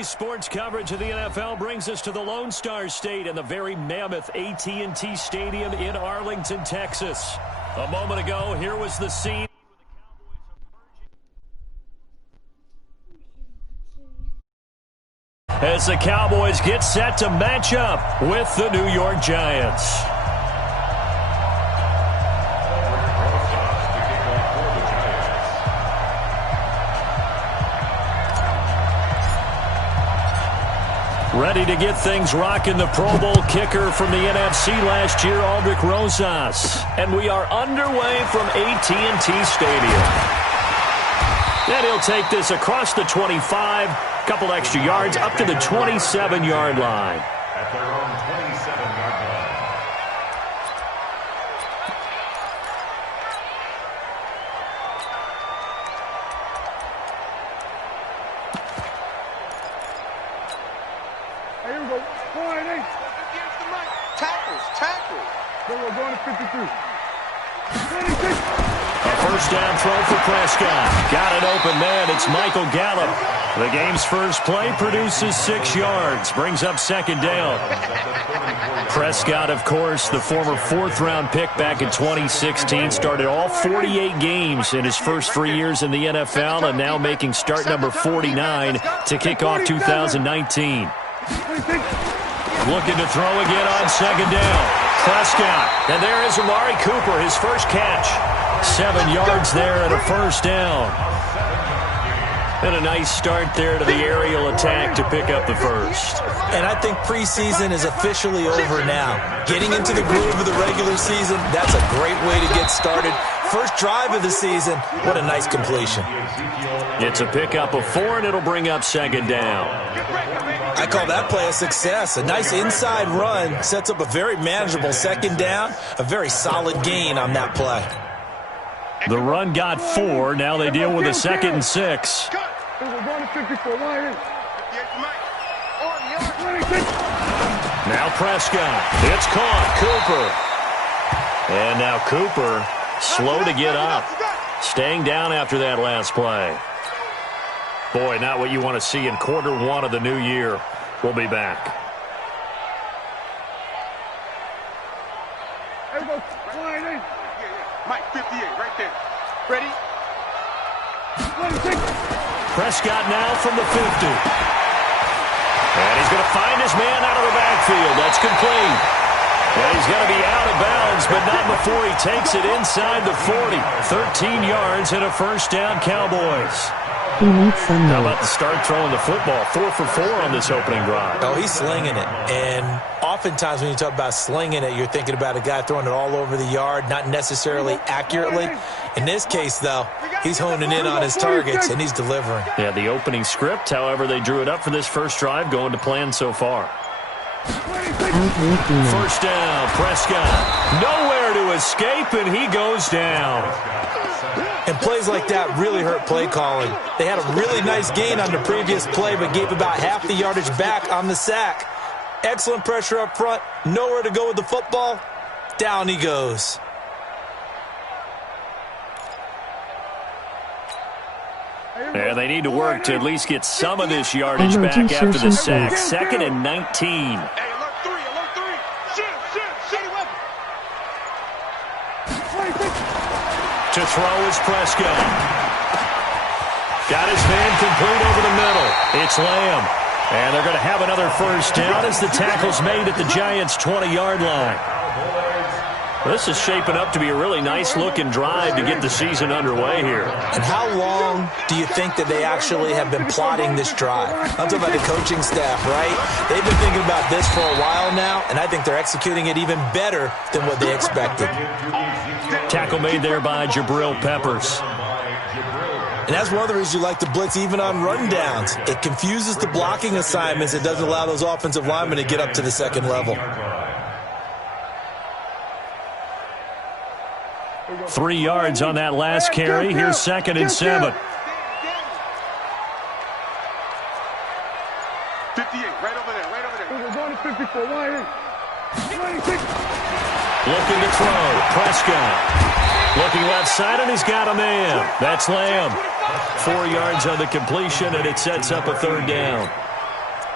Today's sports coverage of the NFL brings us to the Lone Star State and the very mammoth AT&T Stadium in Arlington, Texas. A moment ago, here was the scene. As the Cowboys get set to match up with the New York Giants. Ready to get things rocking, the Pro Bowl kicker from the NFC last year, Aldrick Rosas. And we are underway from AT&T Stadium. And he'll take this across the 25, couple extra yards, up to the 27-yard line. At their own 27-yard line. Here we go. 4 and 8. Tackles. Then we're going to 53. 26. A first down throw for Prescott. Got an open man. It's Michael Gallup. The game's first play produces 6 yards. Brings up second down. Prescott, of course, the former fourth-round pick back in 2016. Started all 48 games in his first 3 years in the NFL and now making start number 49 to kick off 2019. Looking to throw again on second down. Prescott. And there is Amari Cooper, his first catch. 7 yards there and a first down. And a nice start there to the aerial attack to pick up the first. And I think preseason is officially over now. Getting into the groove of the regular season, that's a great way to get started. First drive of the season, what a nice completion. It's a pickup of 4, and it'll bring up second down. I call that play a success. A nice inside run sets up a very manageable second down, a very solid gain on that play. The run got 4. Now they deal with a 2nd and 6. Now Prescott. It's caught. Cooper. And now Cooper slow to get up. Staying down after that last play. Boy, not what you want to see in quarter 1 of the new year. We'll be back. Mike, 58, right there. Ready? Prescott now from the 50. And he's going to find his man out of the backfield. That's complete. And he's going to be out of bounds, but not before he takes it inside the 40. 13 yards and a first down, Cowboys. How about the start throwing the football? 4 for 4 on this opening drive. Oh, he's slinging it. And oftentimes when you talk about slinging it, you're thinking about a guy throwing it all over the yard, not necessarily accurately. In this case, though, he's honing in on his targets, and he's delivering. Yeah, the opening script, however, they drew it up for this first drive, going to plan so far. First down, Prescott. Nowhere to escape, and he goes down. And plays like that really hurt play calling. They had a really nice gain on the previous play, but gave about half the yardage back on the sack. Excellent pressure up front. Nowhere to go with the football. Down he goes. And they need to work to at least get some of this yardage back after the sack. 2nd and 19. To throw is Prescott. Got his man complete over the middle. It's Lamb. And they're going to have another first down as the tackle's made at the Giants' 20-yard line. This is shaping up to be a really nice-looking drive to get the season underway here. And how long do you think that they actually have been plotting this drive? I'm talking about the coaching staff, right? They've been thinking about this for a while now, and I think they're executing it even better than what they expected. Tackle made there by Jabril Peppers. And that's one of the reasons you like to blitz even on rundowns. It confuses the blocking assignments. It doesn't allow those offensive linemen to get up to the second level. 3 yards on that last carry. Here's 2nd and 7. 58, right over there. We're going to 54. Looking to throw. Prescott. Looking left side, and he's got a man. That's Lamb. 4 yards on the completion, and it sets up a third down.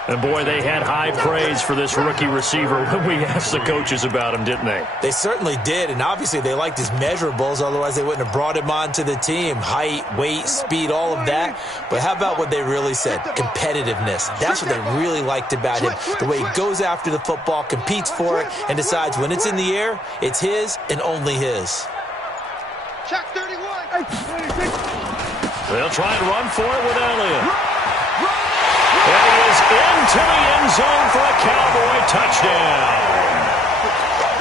And, boy, they had high praise for this rookie receiver when we asked the coaches about him, didn't they? They certainly did, and obviously they liked his measurables, otherwise they wouldn't have brought him onto the team. Height, weight, speed, all of that. But how about what they really said? Competitiveness. That's what they really liked about him. The way he goes after the football, competes for it, and decides when it's in the air, it's his and only his. Check 31. They'll try and run for it with Elliott. And he is into the end zone for a Cowboy touchdown.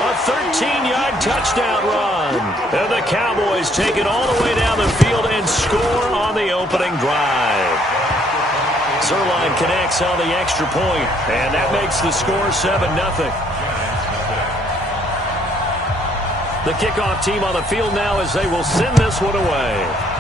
A 13-yard touchdown run. And the Cowboys take it all the way down the field and score on the opening drive. Zerline connects on the extra point, and that makes the score 7-0. The kickoff team on the field now as they will send this one away.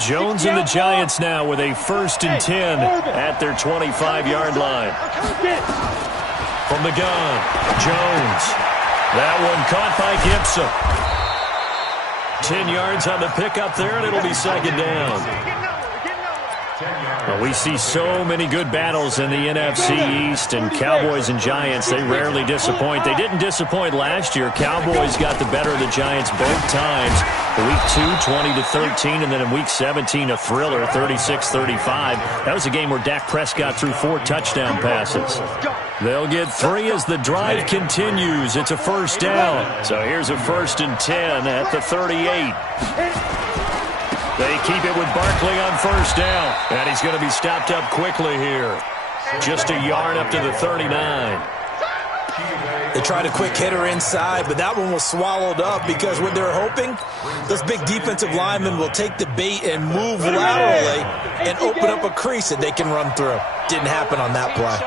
Jones and the Giants now with a 1st and 10 at their 25-yard line. From the gun, Jones. That one caught by Gibson. 10 yards on the pickup there, and it'll be 2nd down. Well, we see so many good battles in the NFC East, and Cowboys and Giants, they rarely disappoint. They didn't disappoint last year. Cowboys got the better of the Giants both times. Week 2, 20-13, and then in Week 17, a thriller, 36-35. That was a game where Dak Prescott threw 4 touchdown passes. They'll get 3 as the drive continues. It's a 1st down. So here's a 1st and 10 at the 38. They keep it with Barkley on 1st down. And he's going to be stopped up quickly here. Just a yard up to the 39. They tried a quick hitter inside, but that one was swallowed up because what they're hoping, those big defensive linemen will take the bait and move laterally and open up a crease that they can run through. Didn't happen on that play.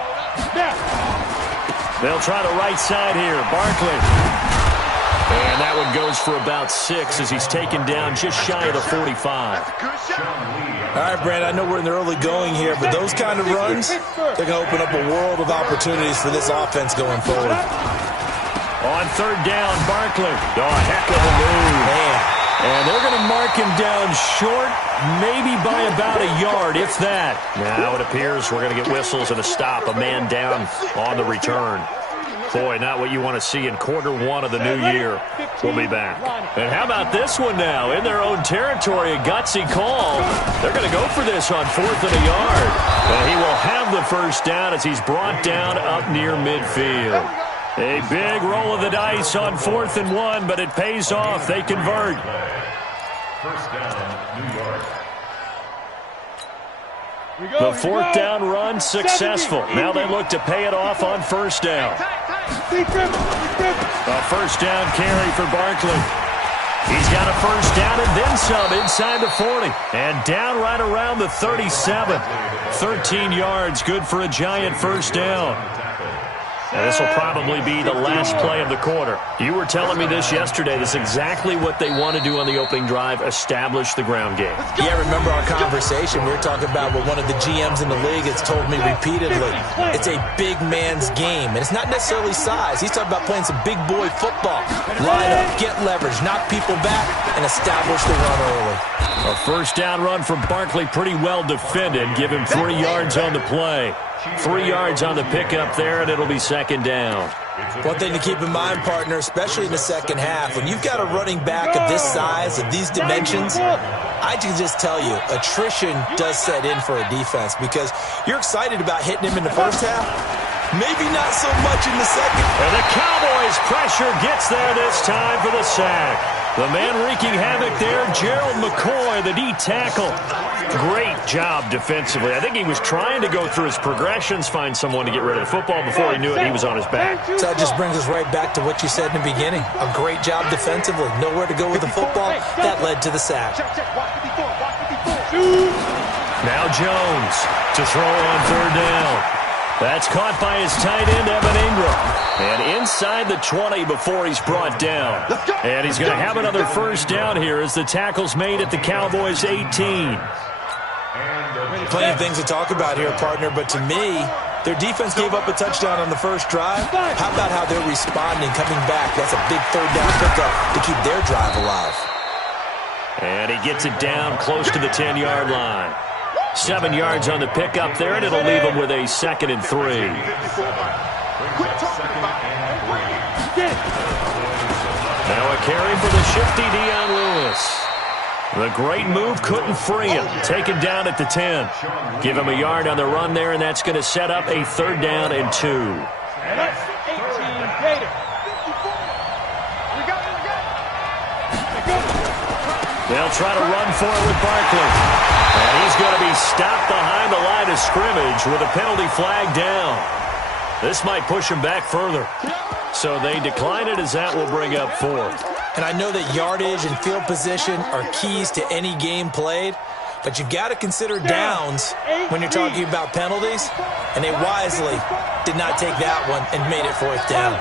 They'll try the right side here. Barkley. And that one goes for about 6 as he's taken down just shy of the 45. All right, Brand, I know we're in the early going here, but those kind of runs, they're going to open up a world of opportunities for this offense going forward. On 3rd down, Barkley. Oh, heck of a move. Man. And they're going to mark him down short, maybe by about a yard, if that. Now it appears we're going to get whistles and a stop. A man down on the return. Boy, not what you want to see in quarter 1 of the new year. We'll be back. And how about this one now? In their own territory, a gutsy call. They're going to go for this on 4th and a yard. And he will have the 1st down as he's brought down up near midfield. A big roll of the dice on 4th and 1, but it pays off. They convert. 1st down, New York. The 4th down run successful. Now they look to pay it off on 1st down. A 1st down carry for Barkley. He's got a 1st down and then some inside the 40. And down right around the 37. 13 yards, good for a Giant 1st down. And this will probably be the last play of the quarter. You were telling me this yesterday. This is exactly what they want to do on the opening drive, establish the ground game. Yeah, remember our conversation. We were talking about what one of the GMs in the league has told me repeatedly. It's a big man's game, and it's not necessarily size. He's talking about playing some big boy football. Line up, get leverage, knock people back, and establish the run early. A 1st down run from Barkley, pretty well defended. Give him 3 yards on the play. 3 yards on the pickup there, and it'll be 2nd down. One thing to keep in mind, partner, especially in the second half, when you've got a running back of this size, of these dimensions, I can just tell you, attrition does set in for a defense because you're excited about hitting him in the first half. Maybe not so much in the second. And the Cowboys' pressure gets there this time for the sack. The man wreaking havoc there, Gerald McCoy, the D tackle. Great job defensively. I think he was trying to go through his progressions, find someone to get rid of the football. Before he knew it, he was on his back. So that just brings us right back to what you said in the beginning. A great job defensively. Nowhere to go with the football. That led to the sack. Now Jones to throw on third down. That's caught by his tight end, Evan Ingram. And inside the 20 before he's brought down. And he's going to have another first down here as the tackle's made at the Cowboys' 18. Plenty of things to talk about here, partner, but to me, their defense gave up a touchdown on the first drive. How about how they're responding, coming back? That's a big third down pickup to keep their drive alive. And he gets it down close to the 10-yard line. 7 yards on the pickup there, and it'll leave him with a 2nd and 3. Now a carry for the shifty Dion Lewis. The great move couldn't free him. Taken down at the 10. Give him a yard on the run there, and that's going to set up a 3rd down and 2. They'll try to run for it with Barkley. And he's going to be stopped behind the line of scrimmage with a penalty flag down. This might push him back further. So they decline it as that will bring up 4th. And I know that yardage and field position are keys to any game played, but you've got to consider downs when you're talking about penalties, and they wisely did not take that one and made it 4th down.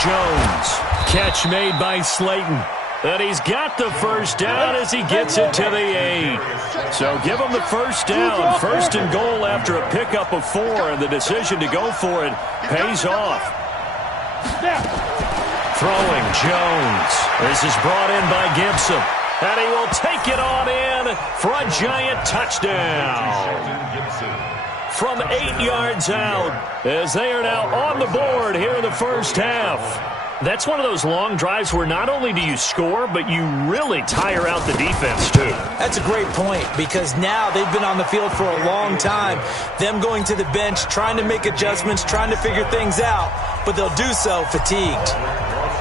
Jones, catch made by Slayton. And he's got the first down as he gets it to the 8. So give him the first down. 1st and goal after a pickup of 4, and the decision to go for it pays off. Throwing Jones. This is brought in by Gibson. And he will take it on in for a giant touchdown. From 8 yards out, as they are now on the board here in the first half. That's one of those long drives where not only do you score, but you really tire out the defense, too. That's a great point, because now they've been on the field for a long time. Them going to the bench, trying to make adjustments, trying to figure things out, but they'll do so fatigued.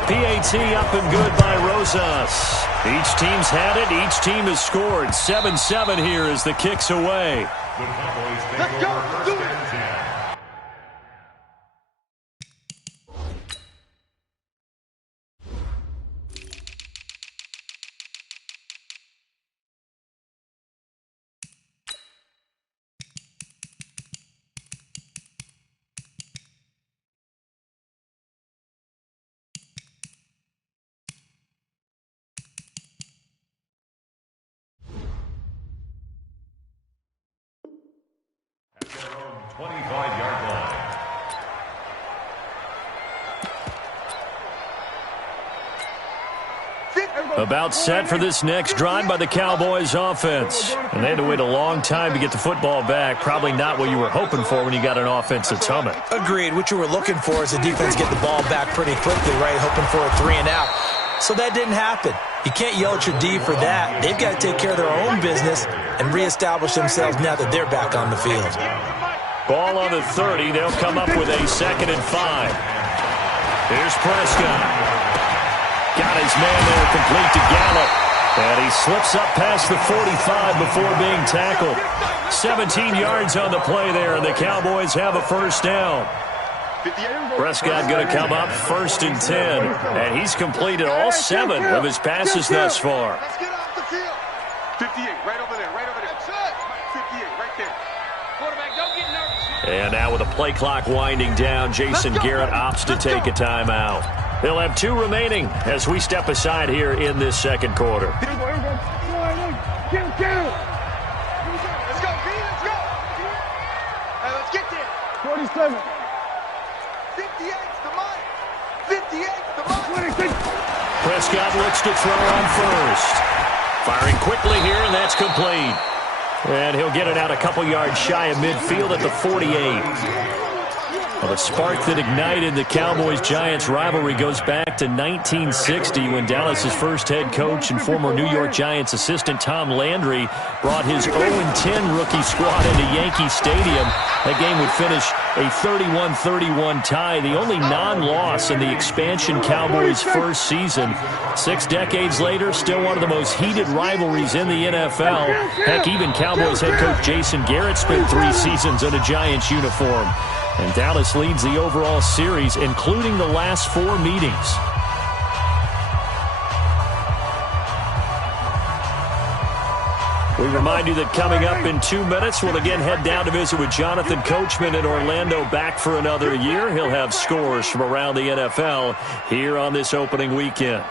PAT up and good by Rosas. Each team's had it. Each team has scored. 7-7 here as the kick's away. Let's go. Do it. At their own 25-yard line. About set for this next drive by the Cowboys offense. And they had to wait a long time to get the football back. Probably not what you were hoping for when you got an offense that's humming. Agreed. What you were looking for is the defense get the ball back pretty quickly, right? Hoping for a 3 and out. So that didn't happen. You can't yell at your D for that. They've got to take care of their own business and reestablish themselves now that they're back on the field. Ball on the 30. They'll come up with a 2nd and 5. Here's Prescott. Got his man there, complete to Gallup. And he slips up past the 45 before being tackled. 17 yards on the play there, and the Cowboys have a first down. Prescott going to come up 1st and 10. And he's completed all 7 of his passes thus far. Let's get off the field. 58, right over there, right over there. 58, right there. Quarterback, don't get nervous. And now with the play clock winding down, Jason Garrett opts to take a timeout. They'll have 2 remaining as we step aside here in this second quarter. Let's go, B, let's go. Hey, let's get there. 47. 58's the money. 58's the money. 26. Prescott looks to throw on first. Firing quickly here, and that's complete. And he'll get it out a couple yards shy of midfield at the 48. Well, the spark that ignited the Cowboys-Giants rivalry goes back to 1960 when Dallas's first head coach and former New York Giants assistant Tom Landry brought his 0-10 rookie squad into Yankee Stadium. That game would finish a 31-31 tie, the only non-loss in the expansion Cowboys' first season. 6 decades later, still one of the most heated rivalries in the NFL. Heck, even Cowboys head coach Jason Garrett spent 3 seasons in a Giants uniform. And Dallas leads the overall series, including the last 4 meetings. We remind you that coming up in 2 minutes, we'll again head down to visit with Jonathan Coachman in Orlando, back for another year. He'll have scores from around the NFL here on this opening weekend.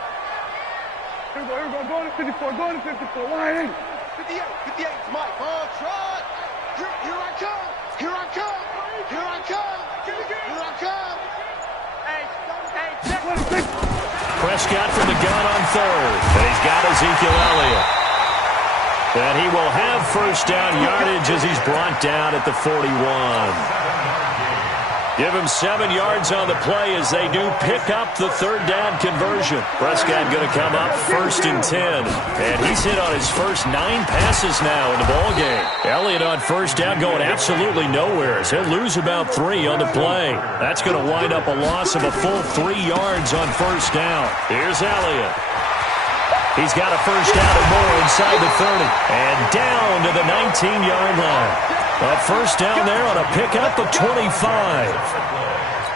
Here we go, go to 54, go to 54, line 58, 58, Mike, Trot. Here I come, here I come, here I come, here I come. Hey, Prescott from the gun on third. And he's got Ezekiel Elliott. And he will have first down yardage as he's brought down at the 41. Give him 7 yards on the play as they do pick up the third down conversion. Prescott going to come up 1st and 10. And he's hit on his first 9 passes now in the ballgame. Elliott on first down going absolutely nowhere as he'll lose about 3 on the play. That's going to wind up a loss of a full 3 yards on first down. Here's Elliott. He's got a first down and more inside the 30. And down to the 19-yard line. A first down there on a pickup of 25.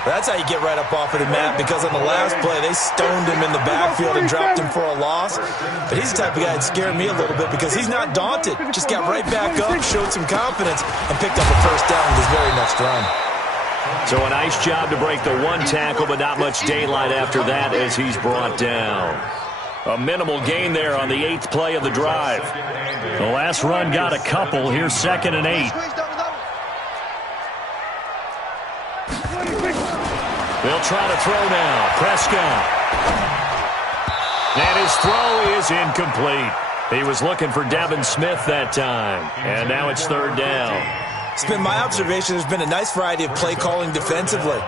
That's how you get right up off of the mat, because on the last play, they stoned him in the backfield and dropped him for a loss. But he's the type of guy that scared me a little bit because he's not daunted. Just got right back up, showed some confidence, and picked up a first down with his very next run. So a nice job to break the 1 tackle, but not much daylight after that as he's brought down. A minimal gain there on the 8th play of the drive. The last run got a couple. Here's 2nd and 8. They'll try to throw now. Prescott. And his throw is incomplete. He was looking for Devin Smith that time. And now it's 3rd down. It's been my observation there's been a nice variety of play calling defensively.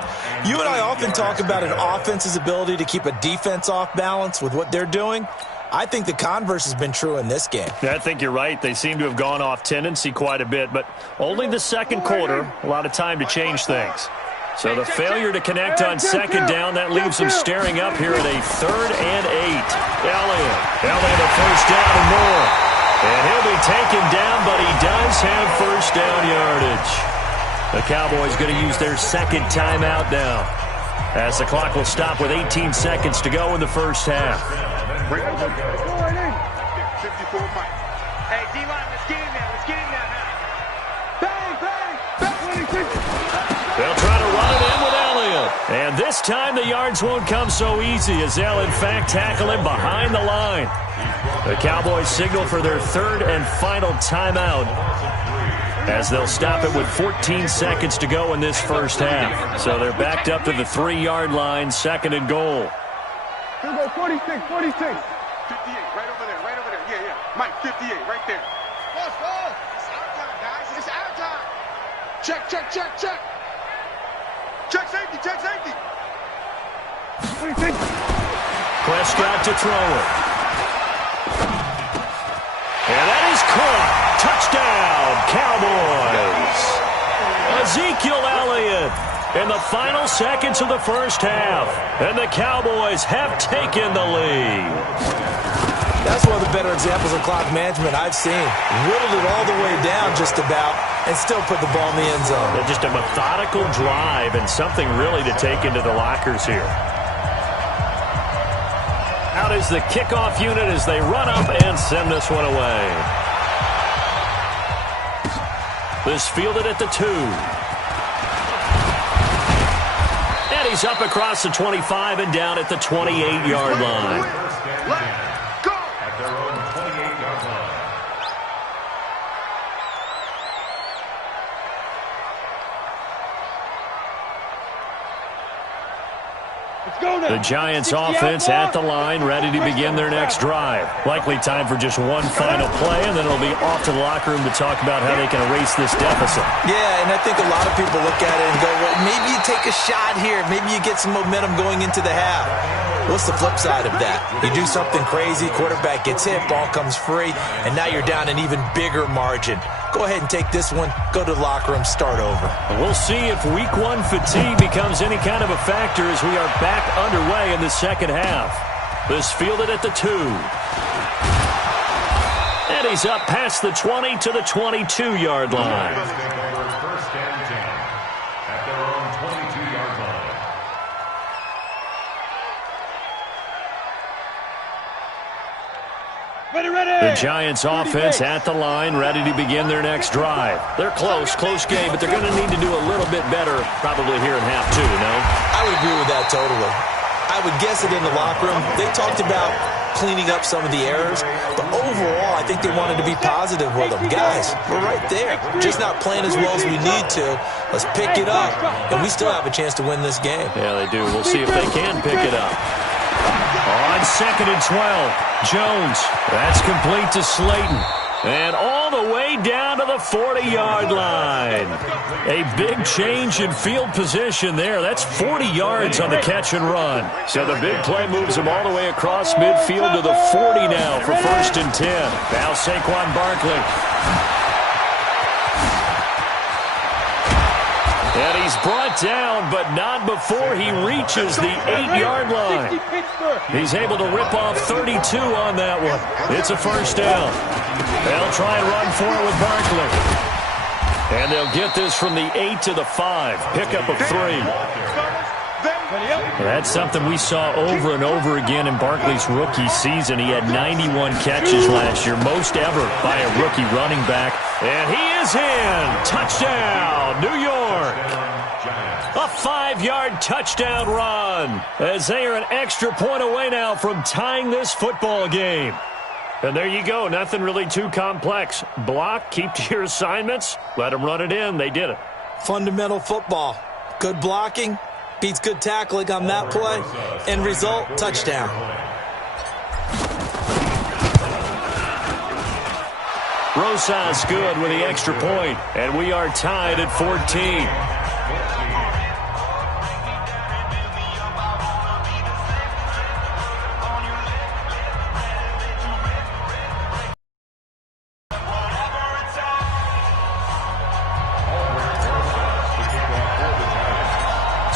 You and I often talk about an offense's ability to keep a defense off balance with what they're doing. I think the converse has been true in this game. Yeah, I think you're right. They seem to have gone off tendency quite a bit, but only the second quarter, a lot of time to change things. So the failure to connect on 2nd down, that leaves them staring up here at a 3rd and 8. Elliott a first down and more. And he'll be taken down, but he does have first down yardage. The Cowboys going to use their 2nd timeout now, as the clock will stop with 18 seconds to go in the first half. 54 Mike. Hey, D-line, let's get in there. Let's get in there now. Bang, bang, bang. They'll try to run it in with Elliott. And this time the yards won't come so easy as they'll, in fact, tackle him behind the line. The Cowboys signal for their 3rd and final timeout as they'll stop it with 14 seconds to go in this first half. So they're backed up to the 3-yard line, 2nd and goal. Here we go, 46, 58, right over there, yeah. Mike, 58, right there. It's out of time, guys, it's out of time. Check. Check safety. 26. Prescott to throw it. And that is caught. Touchdown, Cowboys. Ezekiel Elliott in the final seconds of the first half. And the Cowboys have taken the lead. That's one of the better examples of clock management I've seen. Whittled it all the way down just about and still put the ball in the end zone. Just a methodical drive and something really to take into the lockers here. Out is the kickoff unit as they run up and send this one away. This fielded at the 2. And he's up across the 25 and down at the 28-yard line. At their own 28-yard line. The Giants offense at the line, ready to begin their next drive. Likely time for just one final play, and then it'll be off to the locker room to talk about how they can erase this deficit. Yeah, and I think a lot of people look at it and go, well, maybe you take a shot here. Maybe you get some momentum going into the half. What's the flip side of that? You do something crazy, quarterback gets hit, ball comes free, and now you're down an even bigger margin. Go ahead and take this one, go to the locker room, start over. We'll see if week 1 fatigue becomes any kind of a factor as we are back underway in the second half. This fielded at the 2. And he's up past the 20 to the 22-yard line. First and 10 at their own 22-yard line. Ready. The Giants offense at the line, ready to begin their next drive. They're close game, but they're going to need to do a little bit better probably here in half two, no? I would agree with that totally. I would guess it in the locker room. They talked about cleaning up some of the errors, but overall, I think they wanted to be positive with them. Guys, we're right there. Just not playing as well as we need to. Let's pick it up, and we still have a chance to win this game. Yeah, they do. We'll see if they can pick it up. On 2nd and 12, Jones. That's complete to Slayton. And all the way down to the 40-yard line. A big change in field position there. That's 40 yards on the catch and run. So the big play moves them all the way across midfield to the 40 now for 1st and 10. Now Saquon Barkley. And he's brought down, but not before he reaches the 8-yard line. He's able to rip off 32 on that one. It's a 1st down. They'll try and run for it with Barkley. And they'll get this from the 8 to the 5. Pickup of 3. That's something we saw over and over again in Barkley's rookie season. He had 91 catches last year, most ever by a rookie running back. And he is in. Touchdown, New York. A 5-yard touchdown run as they are an extra point away now from tying this football game. And there you go. Nothing really too complex. Block, keep to your assignments, let them run it in. They did it. Fundamental football. Good blocking beats good tackling on that play. End result, touchdown. Rosas good with the extra point, and we are tied at 14.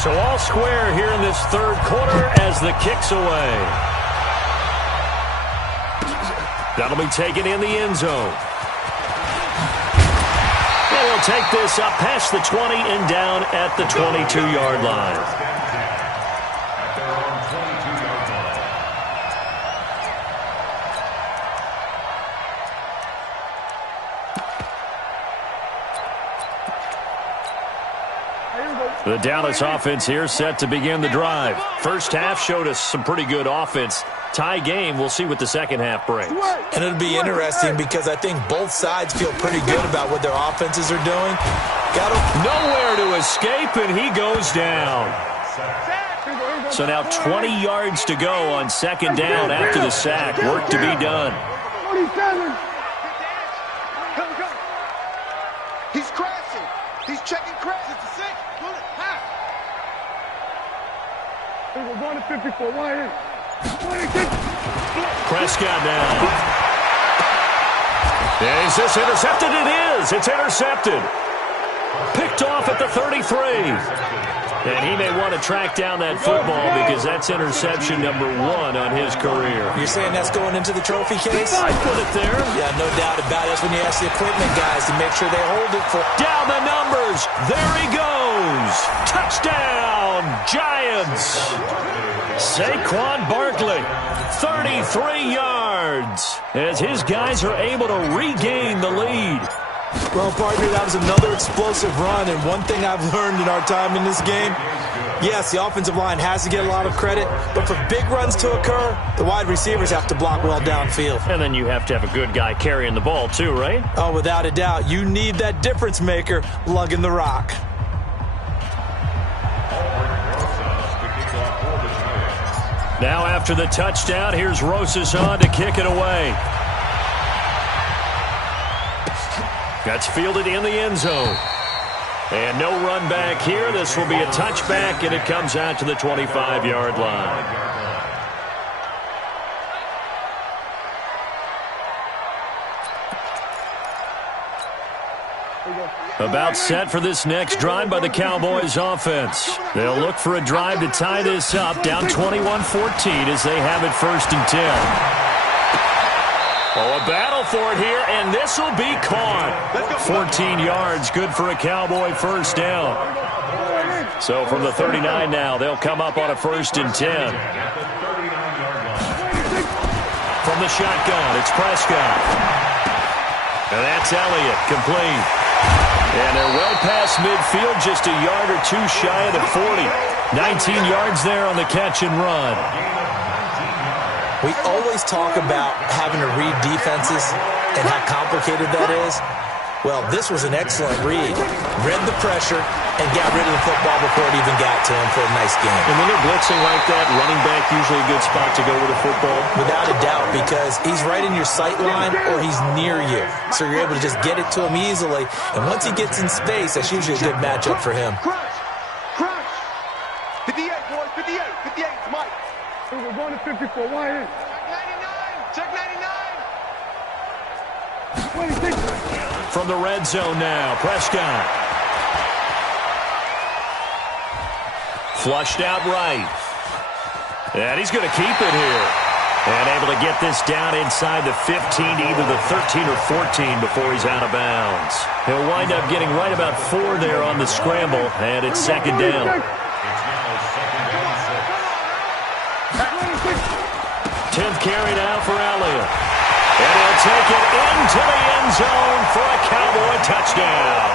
So all square here in this 3rd quarter as the kick's away. That'll be taken in the end zone. And he'll take this up past the 20 and down at the 22-yard line. The Dallas offense here set to begin the drive. First half showed us some pretty good offense. Tie game, we'll see what the second half brings. And it'll be interesting because I think both sides feel pretty good about what their offenses are doing. Nowhere to escape, and he goes down. So now 20 yards to go on 2nd down after the sack. Work to be done. 47. He's crashing. He's checking crash. It's a 6. We're going to 54. Wide. Prescott now. Is this intercepted? It is. It's intercepted. Picked off at the 33. And he may want to track down that football because that's interception number 1 on his career. You're saying that's going into the trophy case? I put it there. Yeah, no doubt about it. That's when you ask the equipment guys to make sure they hold it for... Down the numbers. There he goes. Touchdown, Giants. Saquon Barkley, 33 yards, as his guys are able to regain the lead. Well, partner, that was another explosive run, and one thing I've learned in our time in this game, yes, the offensive line has to get a lot of credit, but for big runs to occur, the wide receivers have to block well downfield. And then you have to have a good guy carrying the ball too, right? Oh, without a doubt. You need that difference maker lugging the rock. Now after the touchdown, here's Rosas on to kick it away. That's fielded in the end zone. And no run back here. This will be a touchback, and it comes out to the 25-yard line. About set for this next drive by the Cowboys offense. They'll look for a drive to tie this up, down 21-14 as they have it 1st and 10. Oh, a battle for it here, and this will be caught. 14 yards, good for a Cowboy 1st down. So from the 39 now, they'll come up on a 1st and 10. From the shotgun, it's Prescott. And that's Elliott, complete. And they're well past midfield, just a yard or two shy of the 40. 19 yards there on the catch and run. We always talk about having to read defenses and how complicated that is. Well, this was an excellent read. Read the pressure and got rid of the football before it even got to him for a nice game. And when they're blitzing like that, running back usually a good spot to go with the football? Without a doubt, because he's right in your sight line or he's near you. So you're able to just get it to him easily. And once he gets in space, that's usually a good matchup for him. Crush. 58, boys, 58. 58, it's Mike. We're going to 54. Why in? Check 99. Check 99. 26. From the red zone now, Prescott. Flushed out right. And he's going to keep it here. And able to get this down inside the 15, either the 13 or 14 before he's out of bounds. He'll wind up getting right about 4 there on the scramble, and it's second down. 10th carry now for Elliott. And he'll take it into the end zone for a Cowboy touchdown.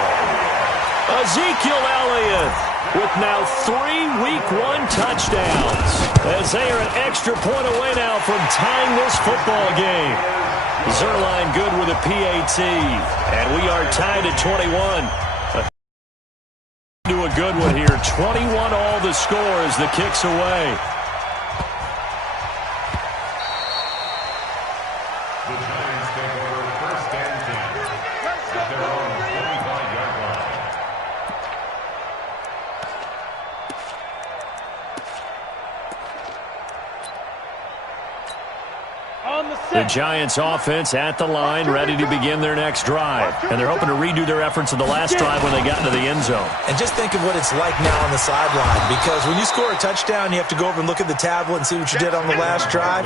Ezekiel Elliott with now 3 Week 1 touchdowns, as they are an extra point away now from tying this football game. Zerline good with a PAT, and we are tied at 21. Do a good one here. 21 all the score as the kick's away. The Giants take over first and 10 at their own 25-yard line. The Giants offense at the line, ready to begin their next drive. And they're hoping to redo their efforts of the last drive when they got into the end zone. And just think of what it's like now on the sideline, because when you score a touchdown, you have to go over and look at the tablet and see what you did on the last drive.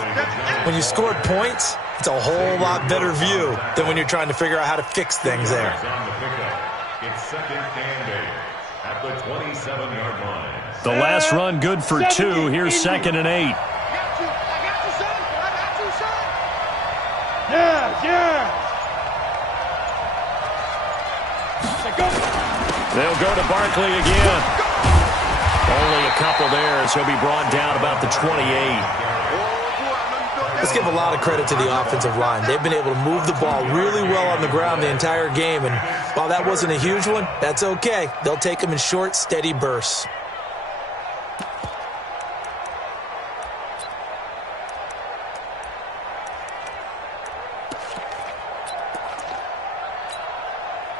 When you scored points, it's a whole lot better view than when you're trying to figure out how to fix things there. It's second and 8 at the 27-yard line. The last run good for 2. Here's second and 8. Yeah. They'll go to Barkley again. Only a couple there as he'll be brought down about the 28. Let's give a lot of credit to the offensive line. They've been able to move the ball really well on the ground the entire game, and while that wasn't a huge one, that's okay. They'll take them in short, steady bursts.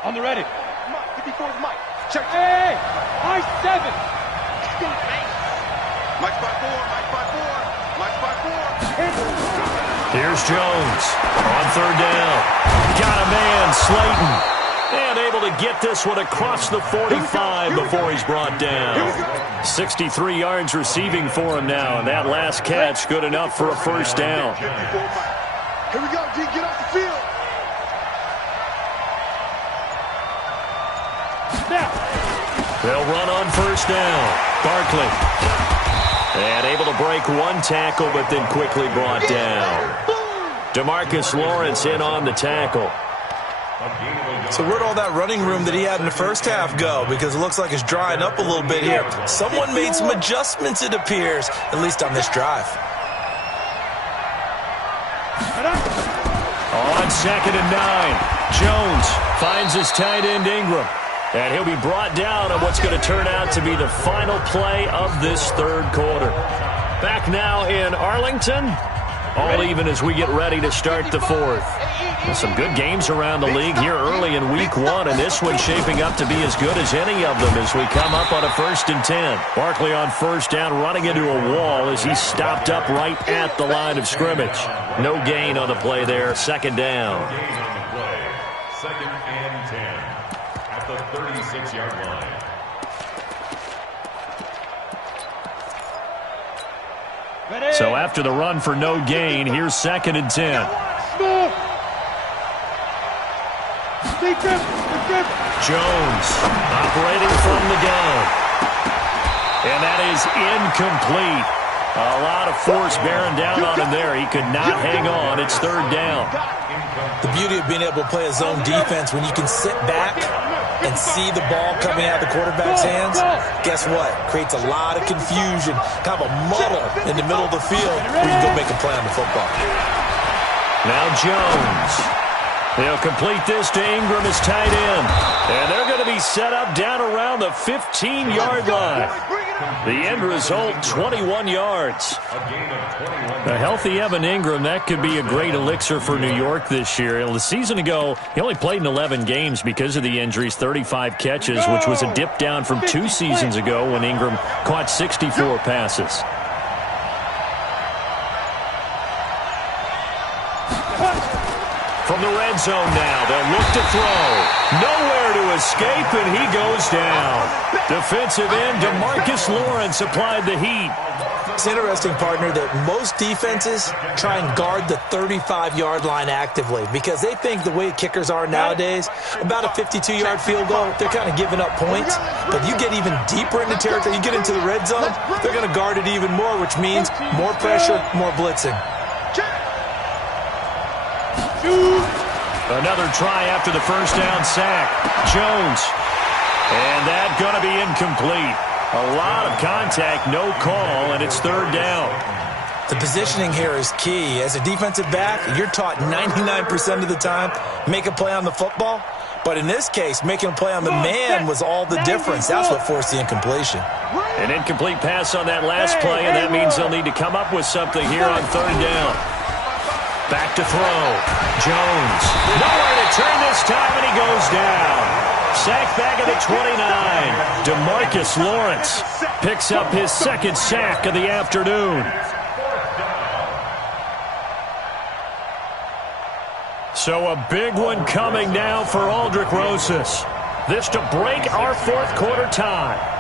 On the ready. Mike, 54 is Mike. Check. Hey, I 7. Mike's by 4. Mike's by 4. Mike's by 4. Here's Jones on third down. Got a man, Slayton. And able to get this one across the 45 before he's brought down. 63 yards receiving for him now. And that last catch good enough for a first down. Here we go, G. Get off the field. They'll run on first down. Barkley. And able to break one tackle, but then quickly brought down. DeMarcus Lawrence in on the tackle. So where'd all that running room that he had in the first half go? Because it looks like it's drying up a little bit here. Someone made some adjustments, it appears, at least on this drive. On second and 9, Jones finds his tight end Ingram. And he'll be brought down on what's going to turn out to be the final play of this third quarter. Back now in Arlington, all even as we get ready to start the fourth. Some good games around the league here early in week 1, and this one shaping up to be as good as any of them as we come up on a 1st and 10. Barkley on first down, running into a wall as he's stopped up right at the line of scrimmage. No gain on the play there, second down. Gain on the play. Second and 10 at the 36-yard line. So after the run for no gain, here's second and 10. Jones operating from the gun. And that is incomplete. A lot of force bearing down on him there. He could not hang on. It's third down. The beauty of being able to play a zone defense when you can sit back and see the ball coming out of the quarterback's hands, guess what? Creates a lot of confusion, kind of a muddle in the middle of the field where you can go make a play on the football. Now Jones. They'll complete this to Ingram as tight end. And they're going to be set up down around the 15-yard line. The end result, 21 yards. A healthy Evan Ingram, that could be a great elixir for New York this year. The season ago, he only played in 11 games because of the injuries, 35 catches, which was a dip down from 2 seasons ago when Ingram caught 64 passes. From the red zone now, they'll look to throw. Nowhere to escape, and he goes down. Defensive end DeMarcus Lawrence applied the heat. It's interesting, partner, that most defenses try and guard the 35-yard line actively because they think the way kickers are nowadays, about a 52-yard field goal, they're kind of giving up points. But you get even deeper into territory, you get into the red zone, they're going to guard it even more, which means more pressure, more blitzing. Another try after the first down sack. Jones. And that going to be incomplete. A lot of contact, no call, and it's third down. The positioning here is key. As a defensive back, you're taught 99% of the time, make a play on the football. But in this case, making a play on the man was all the difference. That's what forced the incompletion. An incomplete pass on that last play, and that means they'll need to come up with something here on third down. Back to throw. Jones. Nowhere to turn this time, and he goes down. Sack back at the 29. DeMarcus Lawrence picks up his second sack of the afternoon. So a big one coming now for Aldrick Rosas. This to break our fourth quarter tie.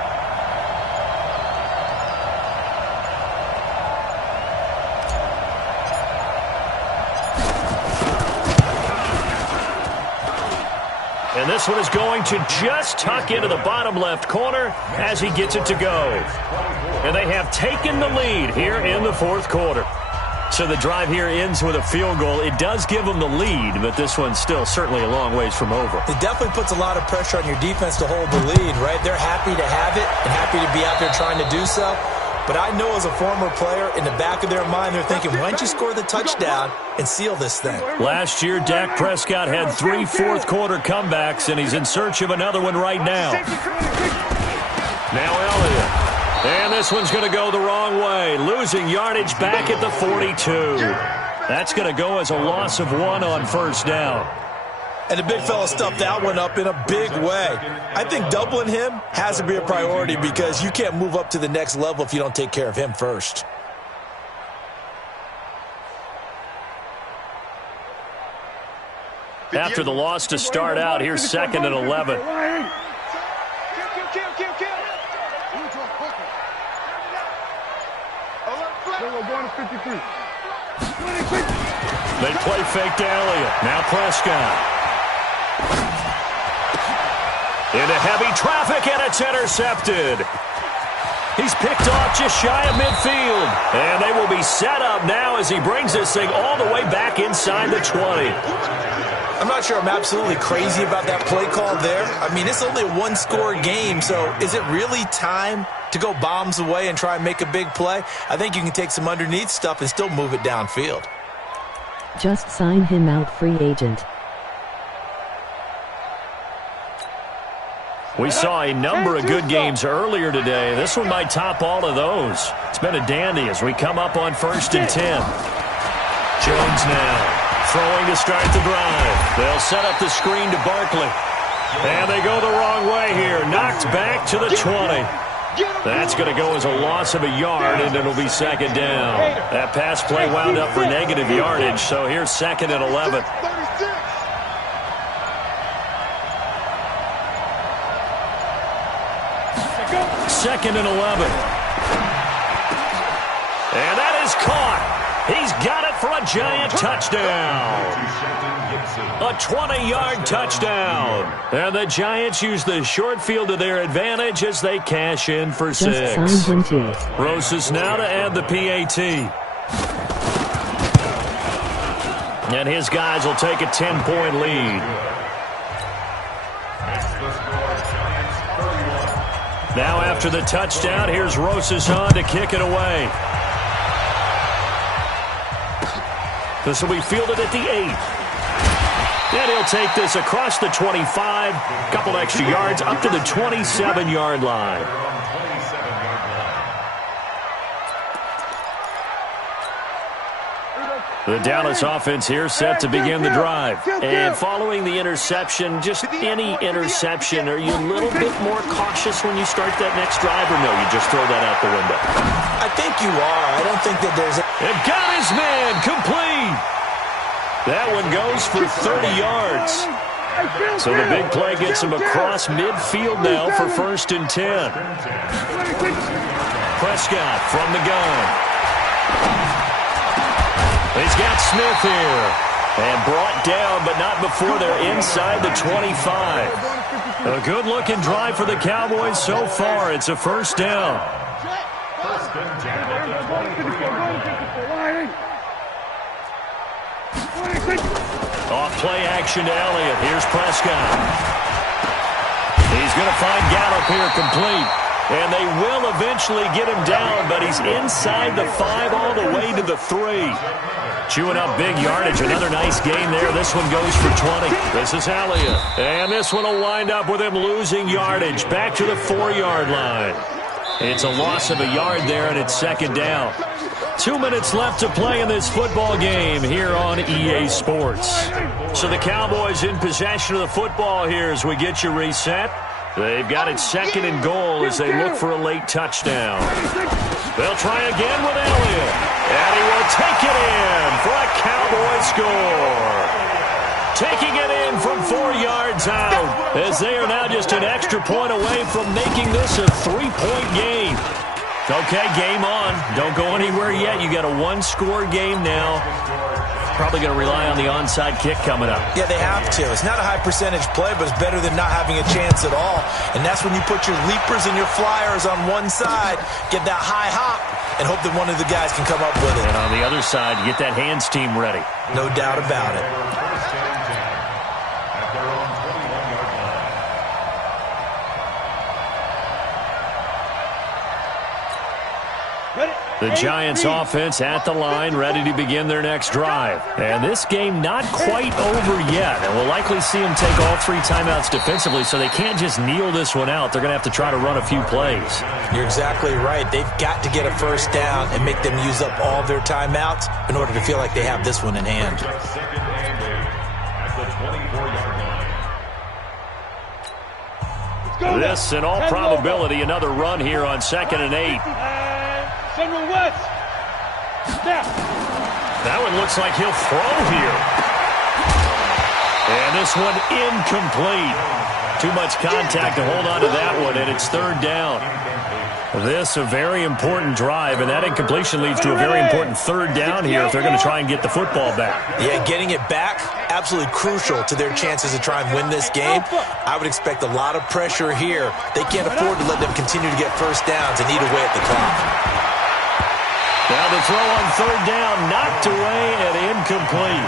And this one is going to just tuck into the bottom left corner as he gets it to go. And they have taken the lead here in the fourth quarter. So the drive here ends with a field goal. It does give them the lead, but this one's still certainly a long ways from over. It definitely puts a lot of pressure on your defense to hold the lead, right? They're happy to have it and happy to be out there trying to do so. But I know as a former player, in the back of their mind, they're thinking, why don't you score the touchdown and seal this thing? Last year, Dak Prescott had 3 fourth-quarter comebacks, and he's in search of another one right now. Now Elliott. And this one's going to go the wrong way, losing yardage back at the 42. That's going to go as a loss of 1 on first down. And the big fella stuffed that one up in a big way. I think doubling him has to be a priority because you can't move up to the next level if you don't take care of him first. After the loss to start out, here's 2nd and 11. They play fake to Elliott. Now Prescott. Into heavy traffic, and it's intercepted. He's picked off just shy of midfield. And they will be set up now as he brings this thing all the way back inside the 20. I'm not sure I'm absolutely crazy about that play call there. I mean, it's only a one-score game, so is it really time to go bombs away and try and make a big play? I think you can take some underneath stuff and still move it downfield. Just sign him out, free agent. We saw a number of good games earlier today. This one might top all of those. It's been a dandy as we come up on 1st and 10. Jones now throwing to start the drive. They'll set up the screen to Barkley. And they go the wrong way here. Knocked back to the 20. That's going to go as a loss of a yard, and it'll be 2nd down. That pass play wound up for negative yardage, so here's 2nd and 11. 2nd and 11. And that is caught. He's got it for a Giant touchdown. A 20-yard touchdown. And the Giants use the short field to their advantage as they cash in for Just 6. sign him too. Rosas now to add the PAT. And his guys will take a 10-point lead. Now after the touchdown, here's Rosas on to kick it away. This will be fielded at the 8. And he'll take this across the 25, couple extra yards up to the 27-yard line. The Dallas offense here set to begin the drive. And following the interception, just any interception, are you a little bit more cautious when you start that next drive, or no, you just throw that out the window? I think you are. I don't think that there's And got his man complete. That one goes for 30 yards. So the big play gets him across midfield now for 1st and 10. Prescott from the gun. He's got Smith here. And brought down, but not before they're inside the 25. A good-looking drive for the Cowboys so far. It's a 1st down. Off play action to Elliott. Here's Prescott. He's going to find Gallup here complete. And they will eventually get him down, but he's inside the 5 all the way to the 3. Chewing up big yardage. Another nice gain there. This one goes for 20. This is Elliott. And this one will wind up with him losing yardage. Back to the 4-yard line. It's a loss of a yard there, and it's 2nd down. 2 minutes left to play in this football game here on EA Sports. So the Cowboys in possession of the football here as we get you reset. They've got it 2nd and goal as they look for a late touchdown. They'll try again with Elliott. And he will take it in for a Cowboy score. Taking it in from 4 yards out as they are now just an extra point away from making this a 3-point game. Okay, game on. Don't go anywhere yet. You got a 1-score game now. Probably going to rely on the onside kick coming up. Yeah, they have to. It's not a high percentage play, but it's better than not having a chance at all. And that's when you put your leapers and your flyers on one side, get that high hop, and hope that one of the guys can come up with it. And on the other side, get that hands team ready. No doubt about it. The Giants offense at the line, ready to begin their next drive. And this game not quite over yet. And we'll likely see them take all 3 timeouts defensively, so they can't just kneel this one out. They're going to have to try to run a few plays. You're exactly right. They've got to get a 1st down and make them use up all their timeouts in order to feel like they have this one in hand. This, in all probability, another run here on 2nd and 8. Central West. Snap. That one looks like he'll throw here. And this one incomplete. Too much contact to hold on to that one, and it's 3rd down. This a very important drive, and that incompletion leads to a very important 3rd down here if they're going to try and get the football back. Yeah, getting it back, absolutely crucial to their chances to try and win this game. I would expect a lot of pressure here. They can't afford to let them continue to get 1st downs and eat away at the clock. Now the throw on 3rd down, knocked away and incomplete.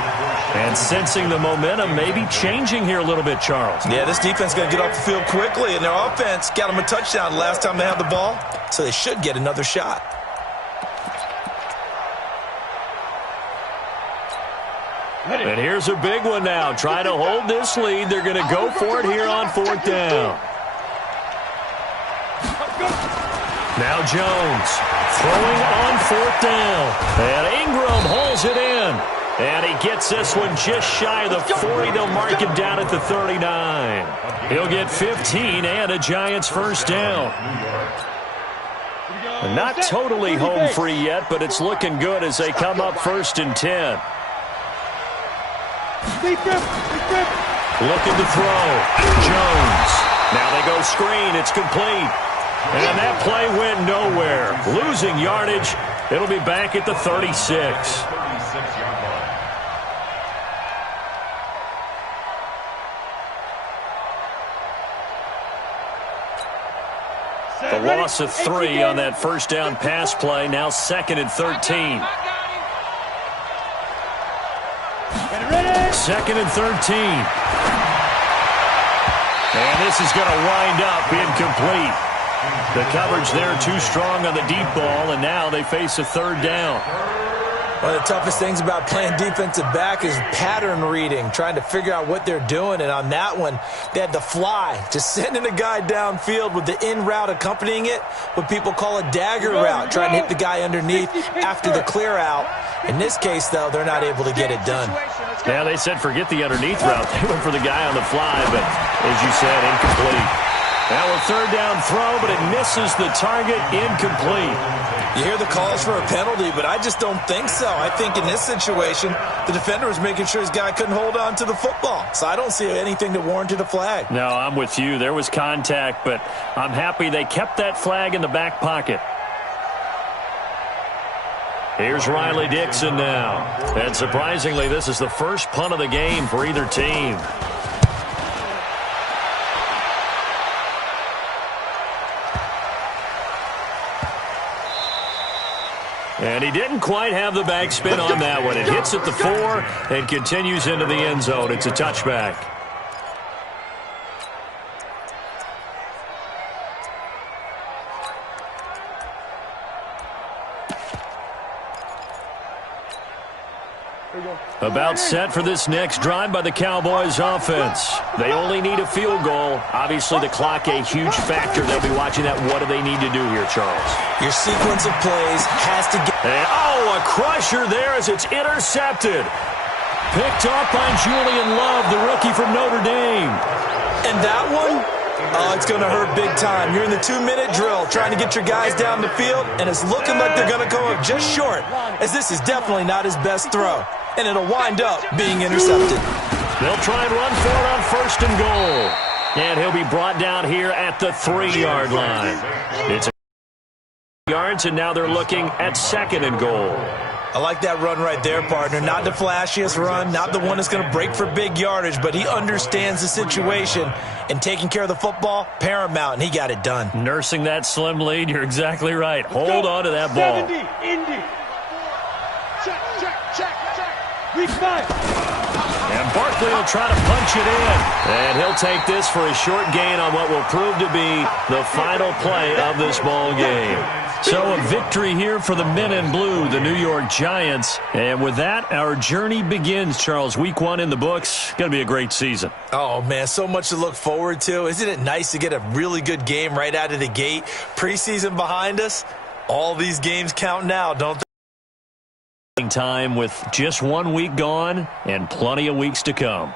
And sensing the momentum maybe changing here a little bit, Charles. Yeah, this defense is going to get off the field quickly, and their offense got them a touchdown last time they had the ball, so they should get another shot. And here's a big one now. Trying to hold this lead. They're going to go for it here on 4th down. Now Jones throwing on 4th down. And Ingram holds it in. And he gets this one just shy of the 40. They'll mark him down at the 39. He'll get 15 and a Giants 1st down. Not totally home free yet, but it's looking good as they come up 1st and 10. Looking to throw. Jones. Now they go screen. It's complete. And that play went nowhere. Losing yardage. It'll be back at the 36. 36-yard line. The loss of 3 on that first down pass play. Now 2nd and 13. 2nd and 13. And this is going to wind up incomplete. The coverage there too strong on the deep ball, and now they face a 3rd down. One of the toughest things about playing defensive back is pattern reading, trying to figure out what they're doing. And on that one, they had the fly, just sending a guy downfield with the in route accompanying it, what people call a dagger route, trying to hit the guy underneath after the clear out. In this case, though, they're not able to get it done. Yeah, they said forget the underneath route. They went for the guy on the fly, but as you said, incomplete. Now a 3rd down throw, but it misses the target, incomplete. You hear the calls for a penalty, but I just don't think so. I think in this situation, the defender was making sure his guy couldn't hold on to the football. So I don't see anything that warranted a flag. No, I'm with you. There was contact, but I'm happy they kept that flag in the back pocket. Here's Riley Dixon now. And surprisingly, this is the first punt of the game for either team. And he didn't quite have the backspin on that one. It hits at the 4 and continues into the end zone. It's a touchback. About set for this next drive by the Cowboys offense. They only need a field goal. Obviously, the clock a huge factor. They'll be watching that. What do they need to do here, Charles? Your sequence of plays has to get... And, a crusher there as it's intercepted. Picked up by Julian Love, the rookie from Notre Dame. And that one, it's going to hurt big time. You're in the 2-minute drill trying to get your guys down the field, and it's looking like they're going to come up just short, as this is definitely not his best throw. And it'll wind up being intercepted. They'll try and run for it on 1st and goal. And he'll be brought down here at the 3-yard line. It's a yards, and now they're looking at 2nd and goal. I like that run right there, partner. Not the flashiest run, not the one that's going to break for big yardage, but he understands the situation, and taking care of the football, paramount, and he got it done. Nursing that slim lead, you're exactly right. Hold on to that ball. 70, Indy. Check. Weak 5. And Barkley will try to punch it in. And he'll take this for a short gain on what will prove to be the final play of this ball game. So a victory here for the men in blue, the New York Giants. And with that, our journey begins, Charles. Week 1 in the books. Going to be a great season. Oh, man, so much to look forward to. Isn't it nice to get a really good game right out of the gate? Preseason behind us. All these games count now, don't they? Time with just 1 week gone and plenty of weeks to come.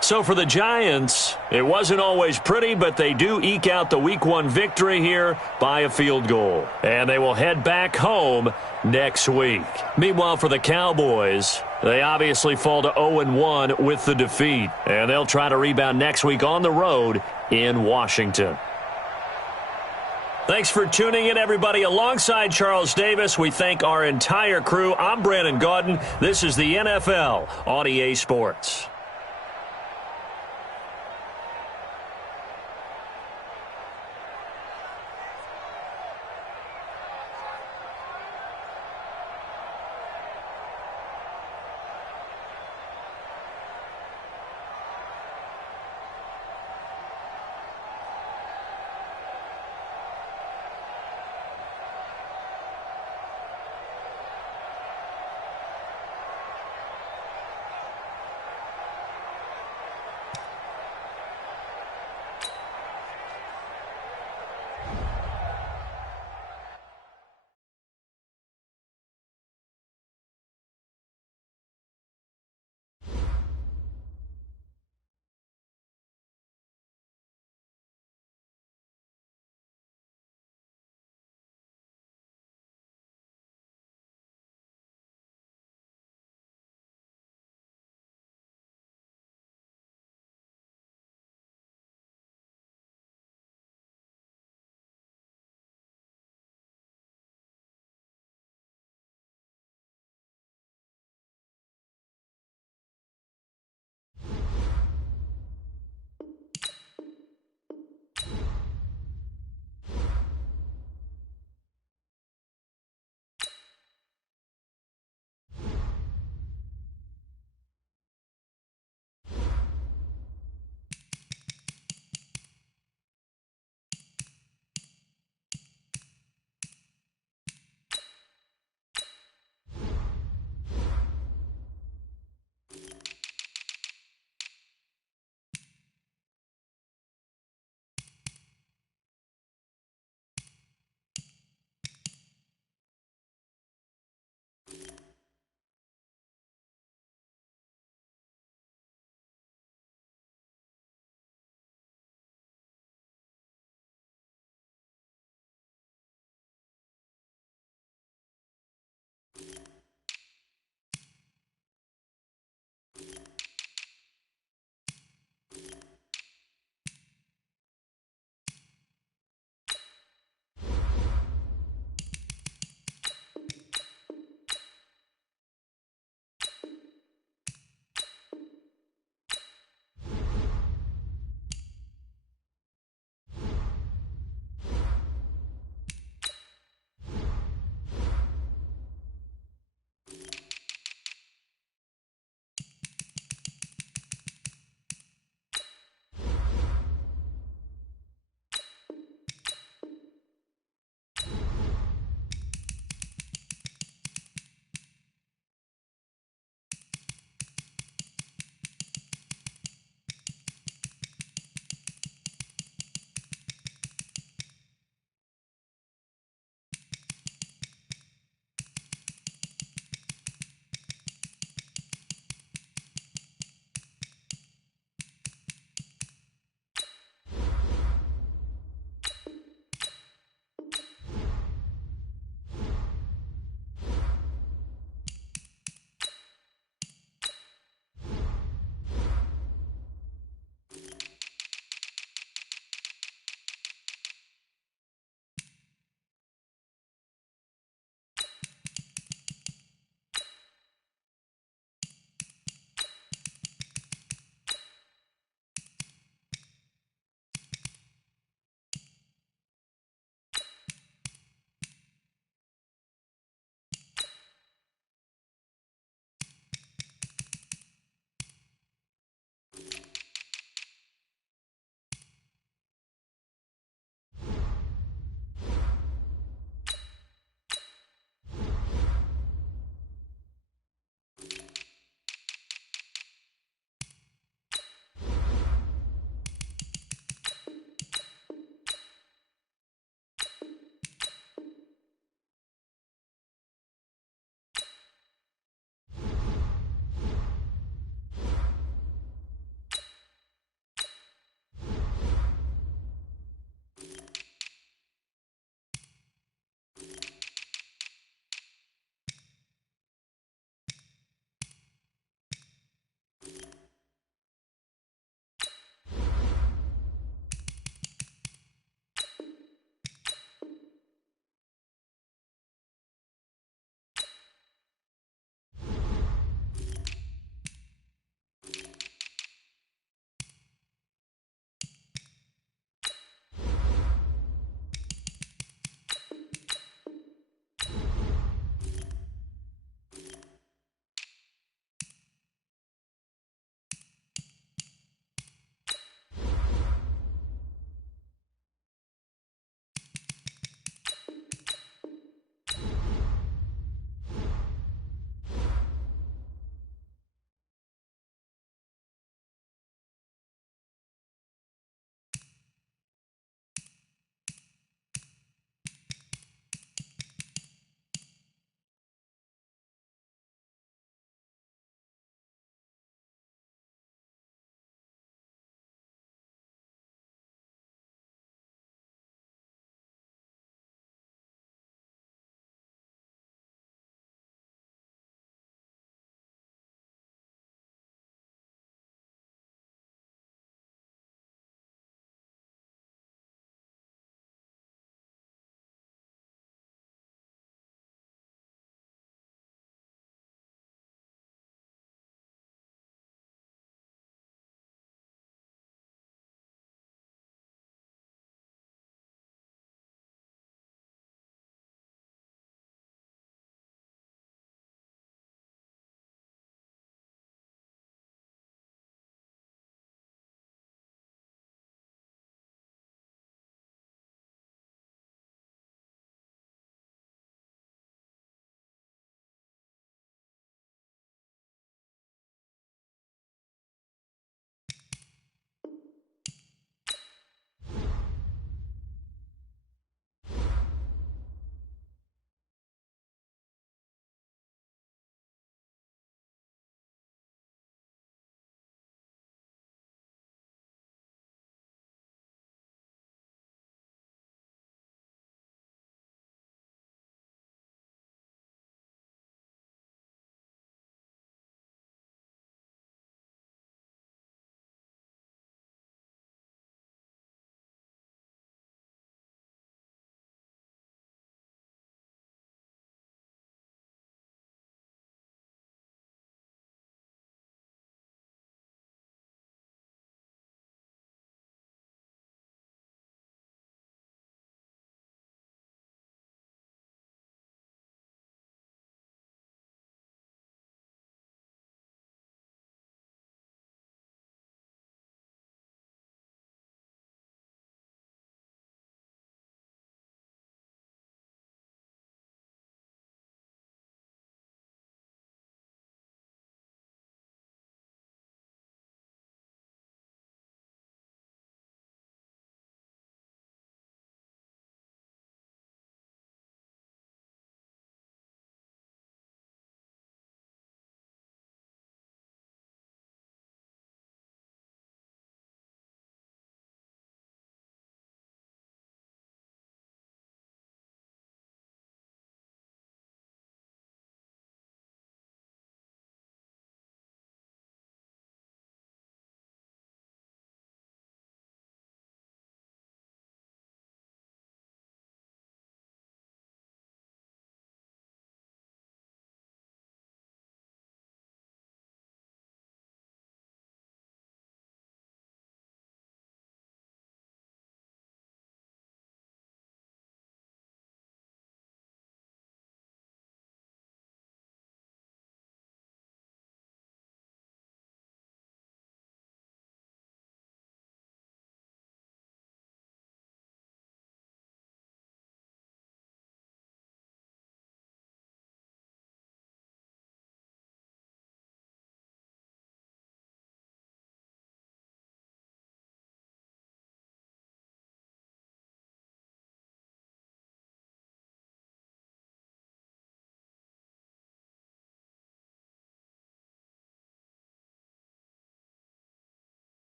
So for the Giants, it wasn't always pretty, but they do eke out the Week 1 victory here by a field goal. And they will head back home next week. Meanwhile, for the Cowboys, they obviously fall to 0-1 with the defeat. And they'll try to rebound next week on the road in Washington. Thanks for tuning in, everybody. Alongside Charles Davis, we thank our entire crew. I'm Brandon Gaudin. This is the NFL on EA Sports.